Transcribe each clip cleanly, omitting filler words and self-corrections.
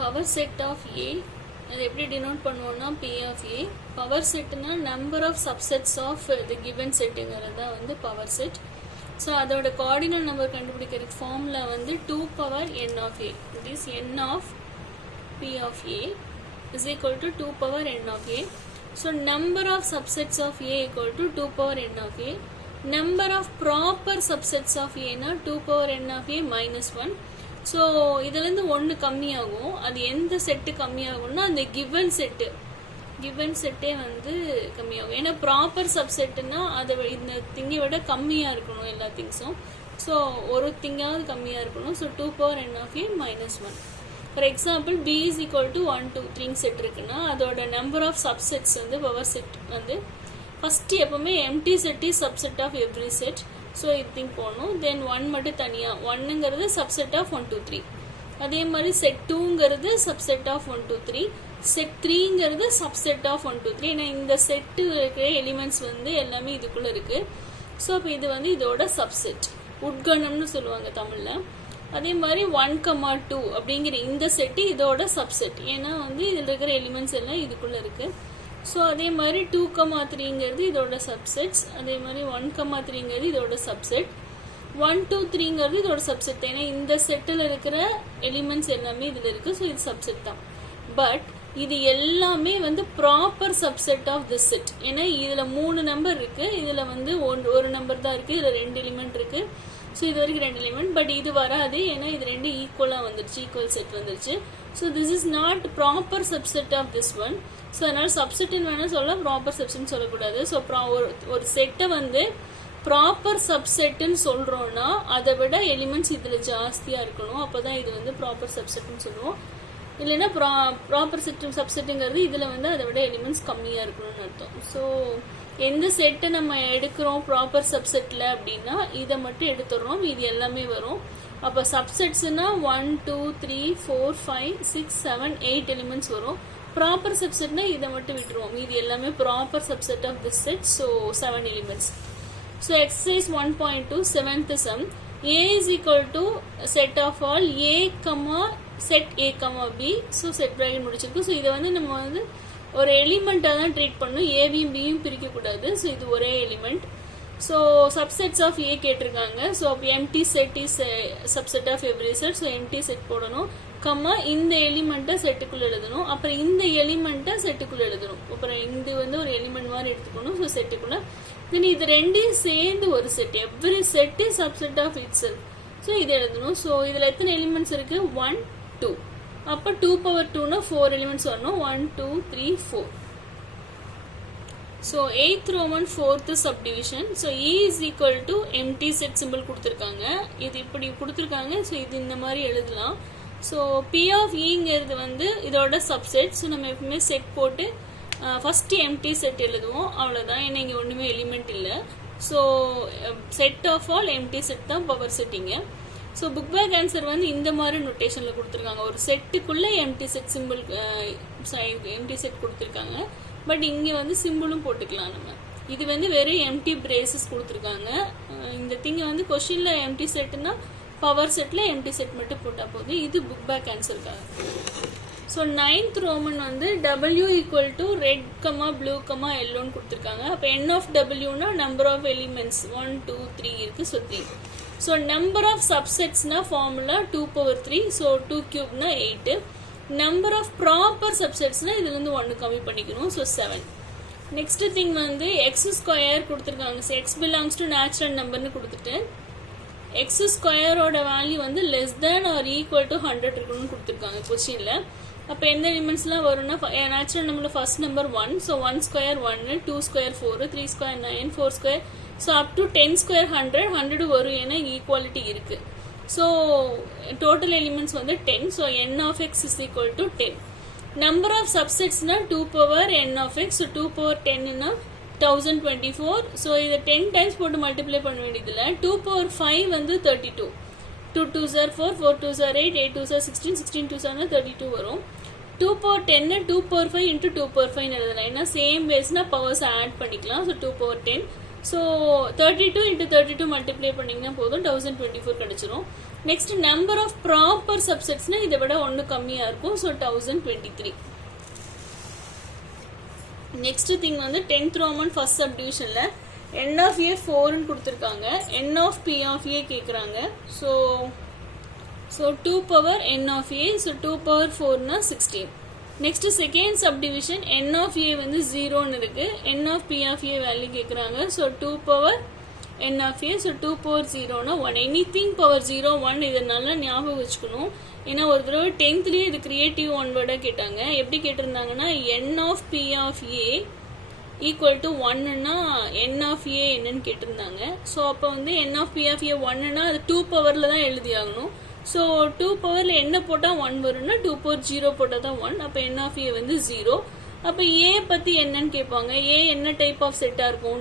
power set of A அது எப்படி denote பண்ணுவோம்னா P of A. power setனா number of subsets of the given setங்கிறது தான் வந்து power set. ஸோ அதோட coordinate number கண்டுபிடிக்கிறதுக்கு ஃபார்முலா வந்து 2 power n of A. It is n of P of A is equal to 2 power n of A. So number of subsets of A equal to 2 power n of A. Number of proper subsets of A na 2 power n of A minus 1. So இதுலேருந்து ஒன்று கம்மியாகும். அது எந்த set கம்மியாகும்னா அந்த given செட்டே வந்து கம்மியாகும். ஏன்னா ப்ராப்பர் சப்செட்டுன்னா அதை இந்த திங்கை விட கம்மியாக இருக்கணும் எல்லா திங்ஸும். ஸோ ஒரு திங்காவது கம்மியாக இருக்கணும். So 2 power n of A minus 1. For example B is equal to 1 2 3 set இருக்குன்னா அதோட நம்பர் ஆஃப் சப்செட்ஸ் வந்து பவர் செட் வந்து ஃபஸ்ட்டு எப்போவுமே empty set is subset of every set. So இது திங்க் போகணும். தென் 1 மட்டும் தனியாக 1ங்கிறது சப்செட் ஆஃப் 1 2 3. அதே மாதிரி செட் 2ங்கிறது சப்செட் ஆஃப் 1 2 3. செட் 3ங்கிறது சப்செட் ஆஃப் 1 2 3. ஏன்னா இந்த செட்டு இருக்கிற எலிமெண்ட்ஸ் வந்து எல்லாமே இதுக்குள்ளே இருக்குது. ஸோ அப்போ இது வந்து இதோட சப்செட் உட்கணம்னு சொல்லுவாங்க தமிழில். அதே மாதிரி 1,2 அப்படிங்கிற இந்த செட்டு இதோட சப்செட். ஏன்னா வந்து இதில் இருக்கிற எலிமெண்ட்ஸ் எல்லாம் இதுக்குள்ளே இருக்குது. ஸோ அதே மாதிரி 2,3ங்கிறது இதோட சப்செட்ஸ். அதே மாதிரி 1,3ங்கிறது இதோட சப்செட். 1 2 3ங்கிறது இதோட சப்செட். ஏன்னா இந்த செட்டில் இருக்கிற எலிமெண்ட்ஸ் எல்லாமே இதில் இருக்குது. ஸோ இது சப்செட் தான். பட் இது எல்லாமே வந்து proper subset of this set. ஏன்னா இதில் 3 நம்பர் இருக்குது. இதில் வந்து ஒரு நம்பர் தான் இருக்குது. இதில் 2 எலிமெண்ட் இருக்குது. ஸோ இது வரைக்கும் 2 எலிமெண்ட். பட் இது வராது. ஏன்னா இது 2 ஈக்குவலாக வந்துருச்சு. ஈக்குவல் செட் வந்துருச்சு. So this is not proper subset of this one. So அதனால் சப்செட்டுன்னு வேணால் சொல்லலாம், ப்ராப்பர் சப்செட்னு சொல்லக்கூடாது. ஸோ ஒரு செட்டை வந்து ப்ராப்பர் சப்செட்டுன்னு சொல்கிறோன்னா அதை விட எலிமெண்ட்ஸ் இதில் ஜாஸ்தியாக இருக்கணும். அப்போ தான் இது வந்து ப்ராப்பர் சப்செட்னு சொல்லுவோம். இல்லைன்னா ப்ராப்பர் சப்செட்டுங்கிறது இதில் வந்து அதை விட எலிமெண்ட்ஸ் கம்மியாக இருக்கணும்னு அர்த்தம். ஸோ எந்த செட்டை நம்ம எடுக்கிறோம் ப்ராப்பர் சப்செட்டில் அப்படின்னா இதை மட்டும் எடுத்துடுறோம். இது எல்லாமே வரும். அப்போ சப்செட்ஸ்னா 1 2 3 4 5 6 7 8 எலிமெண்ட்ஸ் வரும். ப்ராப்பர் சப்செட்னா இதை மட்டும் விட்டுருவோம். இது எல்லாமே proper subset of this set. So 7 elements. So exercise 1.2 7th sum. A is equal to set of all A, set A, B. So set bracket முடிச்சிருக்கு. ஸோ இதை வந்து நம்ம வந்து ஒரு எலிமெண்ட்டாக தான் ட்ரீட் பண்ணணும். ஏபியும் பியும் பிரிக்கக்கூடாது. ஸோ இது ஒரே element. So subsets of A கேட்டிருக்காங்க. So empty set is subset of every set. So empty set போடணும். இந்த எலிமெண்ட்டை செட்டுக்குள்ளே எழுதணும். அப்புறம் இந்த எலிமெண்ட்டை செட்டுக்குள்ளே எழுதணும். அப்புறம் இது வந்து ஒரு எலிமெண்ட் மாதிரி எடுத்துக்கணும். ஸோ செட்டுக்குள்ளே தென் இது ரெண்டையும் சேர்ந்து ஒரு set. Every set is subset of itself. So இது எழுதணும். ஸோ இதில் எத்தனை எலிமெண்ட்ஸ் இருக்குது? 1 2. அப்போ 2 power 2னா 4 எலிமெண்ட்ஸ் வரணும். 1 2 3 4. So 8th Roman 4th subdivision. So E is equal to empty set symbol கொடுத்துருக்காங்க. இது இப்படி கொடுத்துருக்காங்க. ஸோ இது இந்த மாதிரி எழுதலாம். ஸோ P of Eங்கிறது வந்து இதோட சப்செட். ஸோ நம்ம எப்பவுமே செட் போட்டு ஃபஸ்ட்டு எம்டி செட் எழுதுவோம். அவ்வளோதான். ஏன்னா இங்கே ஒன்றுமே எலிமெண்ட் இல்லை. So set of all empty set தான் பவர் செட்டிங்க. ஸோ புக் பேக் ஆன்சர் வந்து இந்த மாதிரி நோட்டேஷனில் கொடுத்துருக்காங்க. ஒரு செட்டுக்குள்ளே empty set simple empty set கொடுத்துருக்காங்க. பட் இங்கே வந்து சிம்பிளும் போட்டுக்கலாம் நம்ம. இது வந்து வெறும் எம்டி பிரேசஸ் கொடுத்துருக்காங்க. இந்த திங்கை வந்து கொஷினில் எம்டி செட்டுன்னா பவர் செட்டில் எம்டி செட் மட்டும் போட்டால் போதும். இது புக் பேக் ஆன்சருக்காக. ஸோ 9th Roman வந்து W equal to red blue எல்லோன்னு கொடுத்துருக்காங்க. அப்போ N of Wனா நம்பர் ஆஃப் எலிமெண்ட்ஸ் 1 2 3 இருக்குது. ஸோ 3. ஸோ நம்பர் ஆஃப் சப்செட்ஸ்னா formula 2 power 3. So 2 cubena 8. Number of proper சப்செட்ஸ்னா இதுலேருந்து 1 கம்மி பண்ணிக்கணும். ஸோ 7. நெக்ஸ்ட் திங் வந்து எக்ஸ் ஸ்கொயர் கொடுத்துருக்காங்க. So X belongs to natural நம்பர்னு கொடுத்துட்டு எக்ஸ் ஸ்கொயரோட வேல்யூ வந்து less than or equal to 100 இருக்கணும்னு கொடுத்துருக்காங்க கொஸ்டினில். அப்போ எந்த எலிமெண்ட்ஸ்லாம் வரும்னா நேச்சுரல் நம்பரில் first number 1. So 1 square 1, 2 square 4, 3 square 9, 4 square. So up to 10 square 100 வரும். ஏன்னா ஈக்குவாலிட்டி இருக்குது. ஸோ டோட்டல் எலிமெண்ட்ஸ் வந்து 10. So n of x is equal to 10. Number of சப்செட்ஸ்னா 2 power n of x. So 2 power 10னா 1024. So இதை 10 times போட்டு multiply பண்ண வேண்டியதில்லை. 2 power 5 வந்து 32. 2 2s are 4, 4 2s are 8, 8 2s are 16, 16 2s are 32 வரும். 2 power 10 2 power 5 into 2 power 5 எழுதலாம். ஏன்னா சேம் பேஸ்னா பவர்ஸ் ஆட் பண்ணிக்கலாம். So 2 power 10. So 32 into 32 multiply பண்ணிங்கன்னா போதும் 1024 கிடைச்சிரும். நெக்ஸ்ட் நம்பர் ஆஃப் ப்ராப்பர் சப்செட்ஸ்னா இதை விட ஒன்று கம்மியாக இருக்கும். ஸோ 1023. நெக்ஸ்ட் திங் வந்து 10th Roman ஃபர்ஸ்ட் சப்டிவிஷனில் n of a 4ன்னு கொடுத்துருக்காங்க, n of p of a கேட்குறாங்க. So 2 power n of a, so 2 power 4னா 16. Next second subdivision n of a வந்து 0ன்னு இருக்கு, n of p of a value கேட்குறாங்க. So 2 power n of a, so 2 power 0னா 1. Anything power 0 1 இதை நல்லா ஞாபகம் வச்சுக்கணும். ஏன்னா ஒரு தடவை 10thலேயே இது கிரியேட்டிவ் ஒன் வேர்டாக கேட்டாங்க. எப்படி கேட்டிருந்தாங்கன்னா n of p of a equal to 1ன்னா n of a என்னன்னு கேட்டிருந்தாங்க. ஸோ அப்போ வந்து n of p of a 1ன்னா அது 2 பவரில் தான் எழுதி ஆகணும். ஸோ 2 பவரில் என்ன போட்டால் 1 வரும்னா 2 power 0 போட்டால் தான் 1. அப்போ n of a வந்து 0. அப்போ a பற்றி என்னன்னு கேட்பாங்க. a என்ன டைப் ஆஃப் செட்டாக இருக்கும்,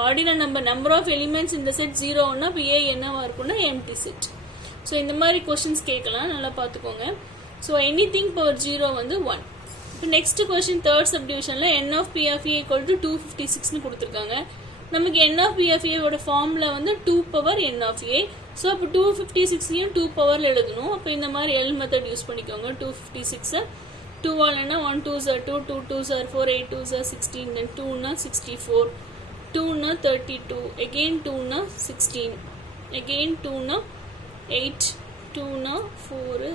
கார்டினல் நம்பர் ஆஃப் எலிமெண்ட்ஸ் இந்த செட் 0ன்னா அப்போ a என்னவா இருக்கும்னா எம்டி செட். ஸோ இந்த மாதிரி கொஷின்ஸ் கேட்கலாம், நல்லா பார்த்துக்கோங்க. ஸோ எனிதிங் பவர் 0 வந்து 1. இப்போ நெக்ஸ்ட் கொஸ்டின் தேர்ட் சப்டிவிஷனில் n of p of a equal to 256ன்னு கொடுத்துருக்காங்க. நமக்கு n of p of a ஓட ஃபார்மில் வந்து 2 power n of a. So அப்போ 256ஐயும் 2 பவரில் எழுதணும். அப்போ இந்த மாதிரி எல் மெத்தட் யூஸ் பண்ணிக்கோங்க. 256 2 ஆல்னா 1 2s are 2, 2 2s are 4, 8 2s are 16, then 2னா 64, 2னா 32, again 2னா 16, again 2னா 8, 2னா 4,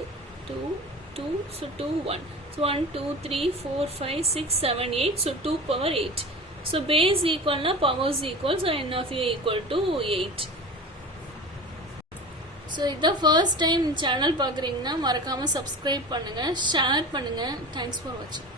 2 2, so 2 1. So 1 2 3 4 5 6 7 8, so 2 power 8. So base equal na powers equal, so n of a equal to 8. So இது first time channel பார்க்குறீங்கன்னா மறக்காம subscribe பண்ணுங்க, share பண்ணுங்க. Thanks for watching.